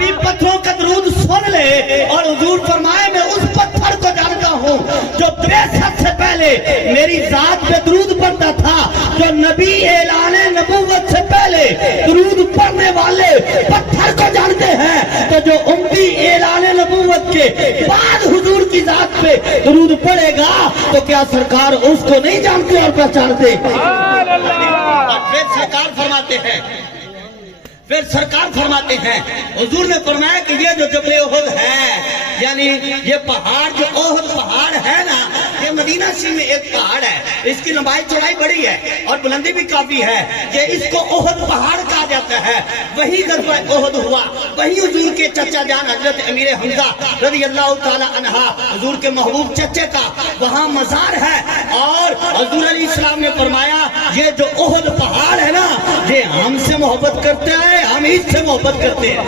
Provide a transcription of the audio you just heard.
कभी पत्थरों का दरूद सुन ले। और हुजूर फरमाए मैं उस पत्थर को जानता हूँ जो 63 से पहले मेरी जात पे दरूद पढ़ता था, जो नबी ऐलाने नबूवत से पहले दरूद पढ़ने वाले पत्थर को जानते हैं, तो जो उम्मी ऐलाने नबूवत के बाद हुजूर की जात पे दरूद पढ़ेगा तो क्या सरकार उसको नहीं जानते और पहचानते? फिर सरकार फरमाते हैं हुजूर ने फरमाया कि ये जो जबल ओहद है, यानी ये पहाड़ जो ओहद पहाड़ है ना, ये मदीना शरीफ में एक पहाड़ है, इसकी लंबाई चौड़ाई बड़ी है और बुलंदी भी काफी है। ये इसको ओहद पहाड़ कहा जाता है। वही ग़ज़वा ओहद हुआ, वही हुजूर के चचा जान हजरत अमीर हमजा रज़ी अल्लाह ताला अन्हा, हुजूर के महबूब चचे का वहाँ मज़ार है। और हुजूर अलैहिस्सलाम ने फरमाया ये जो ओहद पहाड़ है ना, ये हमसे मोहब्बत करता है, हम इससे मोहब्बत करते हैं।